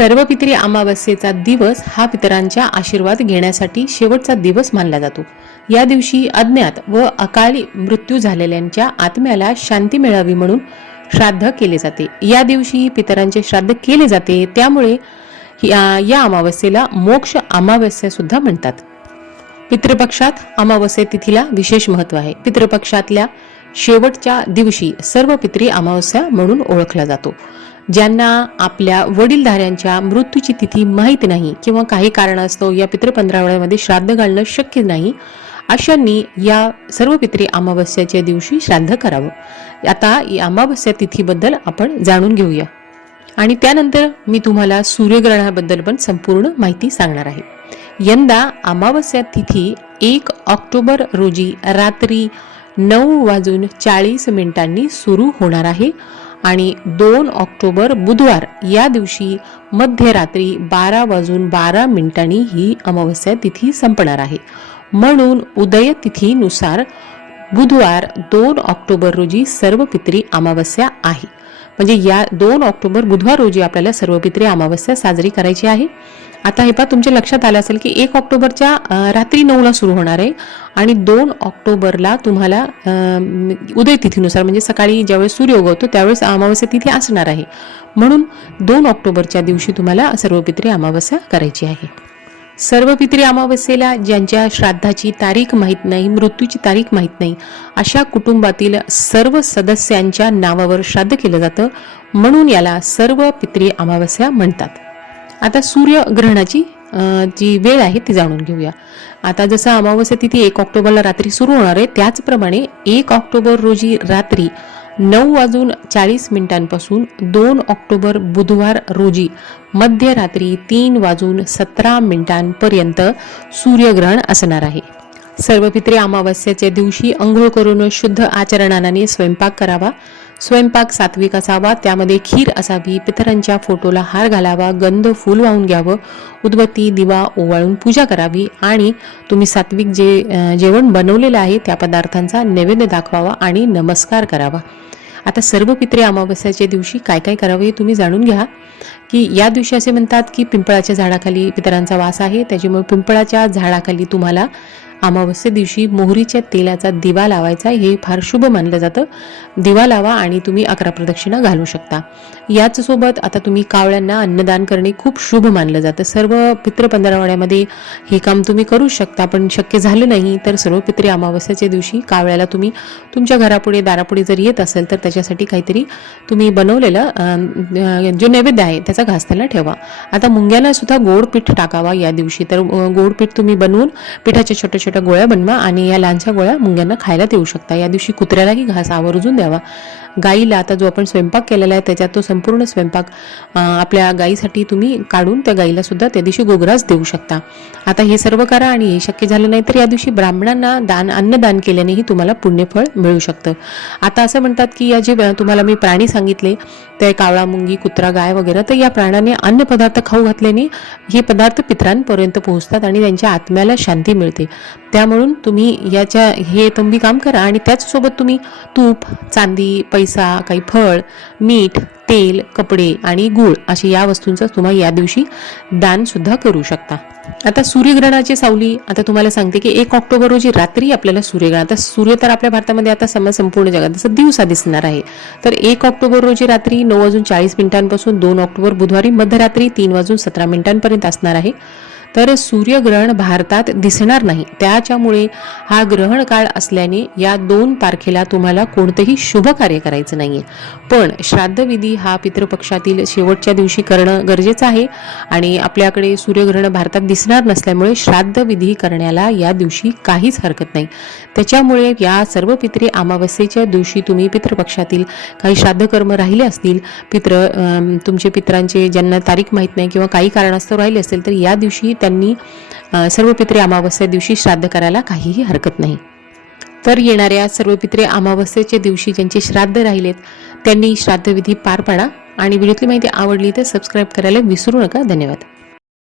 सर्व पितरी अमावस्येचा दिवस हा पितरांच्या आशीर्वाद घेण्यासाठी शेवटचा दिवस मानला जातो. या दिवशी अज्ञात व अकाली मृत्यू झालेल्यांच्या आत्म्याला शांती मिळावी म्हणून श्राद्ध केले जाते. या दिवशी पितरांचे श्राद्ध केले जाते त्यामुळे या या अमावस्येला मोक्ष अमावस्या सुद्धा म्हणतात. पितृपक्षात अमावस्या तिथीला विशेष महत्त्व आहे. पितृपक्षातल्या शेवटच्या दिवशी सर्व पितरी अमावस्या म्हणून ओळखला जातो. ज्यांना आपल्या वडीलधाऱ्यांच्या मृत्यूची तिथी माहीत नाही किंवा काही कारणास्तव या पितृ पंधरावड्यामध्ये श्राद्ध घालणं शक्य नाही अशांनी या सर्व पितरी अमावस्याच्या दिवशी श्राद्ध करावं. आता या अमावस्या तिथीबद्दल आपण जाणून घेऊया. आणि त्यानंतर मी तुम्हाला सूर्यग्रहणाबद्दल पण संपूर्ण माहिती सांगणार आहे. यंदा अमावस्या तिथी एक ऑक्टोबर रोजी रात्री नऊ वाजून चाळीस मिनिटांनी सुरू होणार आहे. आणि दोन ऑक्टोबर बुधवार या दिवशी मध्यरात्री बारा वाजून बारा मिनिटांनी ही अमावस्या तिथी संपणार आहे. म्हणून उदय तिथीनुसार बुधवार दोन ऑक्टोबर रोजी सर्व पितरी अमावस्या आहे. म्हणजे या दोन ऑक्टोबर बुधवार रोजी आपल्याला सर्वपित्री अमावस्या साजरी करायची आहे. आता हे पहा तुमच्या लक्षात आलं असेल की एक ऑक्टोबरच्या रात्री नऊला सुरू होणार आहे आणि दोन ऑक्टोबरला तुम्हाला उदय तिथीनुसार म्हणजे सकाळी ज्यावेळेस सूर्य उगवतो त्यावेळेस अमावस्या तिथी असणार आहे. म्हणून दोन ऑक्टोबरच्या दिवशी तुम्हाला सर्वपित्री अमावस्या करायची आहे. सर्व पितरी अमावस्येला ज्यांच्या श्राद्धाची तारीख माहीत नाही मृत्यूची तारीख माहीत नाही अशा कुटुंबातील सर्व सदस्यांच्या नावावर श्राद्ध केलं जातं म्हणून याला सर्व पितरी अमावस्या म्हणतात. आता सूर्यग्रहणाची जी वेळ आहे ती जाणून घेऊया. आता जसं अमावस्या तिथी एक ऑक्टोबरला रात्री सुरू होणार आहे त्याचप्रमाणे एक ऑक्टोबर रोजी रात्री नऊ वाजून चाळीस मिनिटांपासून दोन ऑक्टोबर बुधवार रोजी मध्यरात्री तीन वाजून सतरा मिनिटांपर्यंत सूर्यग्रहण असणार आहे. सर्व पित्रे अमावस्याच्या दिवशी अंघोळ करून शुद्ध आचरणाने स्वयंपाक करावा. स्वयंपाक सात्विक असावा त्यामध्ये खीर असावी पितरांच्या फोटोला हार घालावा गंध फूल वाहून घ्यावं उदबत्ती दिवा ओवाळून पूजा करावी आणि तुम्ही सात्विक जे जेवण बनवलेलं आहे त्या पदार्थांचा नैवेद्य दाखवावा आणि नमस्कार करावा. आता सर्व पित्रे अमावस्याच्या दिवशी काय काय करावे हे तुम्ही जाणून घ्या. की या दिवशी असे म्हणतात की पिंपळाच्या झाडाखाली पितरांचा वास आहे. त्याच्यामुळे पिंपळाच्या झाडाखाली तुम्हाला अमावस्ये दिवशी मोहरीच्या तेलाचा दिवा लावायचा हे फार शुभ मानलं जातं. दिवा लावा आणि तुम्ही अकरा प्रदक्षिणा घालू शकता. याच सोबत आता तुम्ही कावळ्यांना अन्नदान करणे खूप शुभ मानलं जातं. सर्व पित्र पंधरावड्यामध्ये हे काम तुम्ही करू शकता पण शक्य झालं नाही तर सर्व पित्री अमावस्याच्या दिवशी कावळ्याला तुम्ही तुमच्या घरापुढे दारापुढे जर येत असेल तर त्याच्यासाठी काहीतरी तुम्ही बनवलेलं जो नैवेद्य आहे त्याचा घास त्याला ठेवा. आता मुंग्याला सुद्धा गोड पीठ टाकावा या दिवशी. तर गोड पीठ तुम्ही बनवून पिठाच्या छोट्या छोट्या गोळ्या बनवा आणि या लहानशा गोळ्या मुंग्यांना खायला देऊ शकता. या दिवशी कुत्र्यालाही घास आवर्जून द्यावा. गाईला आता जो आपण स्वयंपाक केलेला आहे त्याच्यात तो संपूर्ण स्वयंपाक आपल्या गाईसाठी तुम्ही काढून त्या गाईला सुद्धा त्या दिवशी गोग्रास देऊ शकता. आता हे सर्व करा आणि हे शक्य झालं नाही तर या दिवशी ब्राह्मणांना दान अन्नदान केल्यानेही तुम्हाला पुण्यफळ मिळू शकतं. आता असं म्हणतात की या जे तुम्हाला मी प्राणी सांगितले ते कावळा मुंगी कुत्रा गाय वगैरे तर या प्राण्याने अन्न पदार्थ खाऊ घातल्याने हे पदार्थ पितरांपर्यंत पोहोचतात आणि त्यांच्या आत्म्याला शांती मिळते. त्यामुळं तुम्ही याच्या हे तुम्ही काम करा आणि त्याचसोबत तुम्ही तूप चांदी पैसा काही फळ मीठ तेल कपडे आणि गूळ असे या वस्तूंचं तुम्हाला या दिवशी दानसुद्धा करू शकता. आता सूर्यग्रहणाची सावली आता तुम्हाला सांगते की एक ऑक्टोबर रोजी रात्री आपल्याला सूर्यग्रहण आता सूर्य तर आपल्या भारतामध्ये आता समज संपूर्ण जगात जसं दिवसा दिसणार आहे. तर एक ऑक्टोबर रोजी रात्री नऊ वाजून चाळीस मिनिटांपासून दोन ऑक्टोबर बुधवारी मध्यरात्री तीन वाजून सतरा मिनिटांपर्यंत असणार आहे. तर सूर्यग्रहण भारतात दिसणार नाही. त्याच्यामुळे हा ग्रहण काळ असल्याने या दोन तारखेला तुम्हाला कोणतेही शुभ कार्य करायचं नाहीये. पण श्राद्धविधी हा पितृपक्षातील शेवटच्या दिवशी करणं गरजेचं आहे आणि आपल्याकडे सूर्यग्रहण भारतात दिसणार नसल्यामुळे श्राद्धविधी करण्याला या दिवशी काहीच हरकत नाही. त्याच्यामुळे या सर्व पित्रे अमावस्येच्या दिवशी तुम्ही पितृपक्षातील काही श्राद्धकर्म राहिले असतील पित्र तुमचे पित्रांचे ज्यांना तारीख माहीत नाही किंवा काही कारणास्तव राहिले असेल तर या दिवशी त्यांनी सर्व पित्रे अमावस्या दिवशी श्राद्ध करायला काहीही हरकत नाही. तर येणाऱ्या सर्व पित्रे अमावस्येच्या दिवशी ज्यांचे श्राद्ध राहिलेत त्यांनी श्राद्धविधी पार पाडा आणि व्हिडिओतली माहिती आवडली तर सबस्क्राईब करायला विसरू नका. धन्यवाद.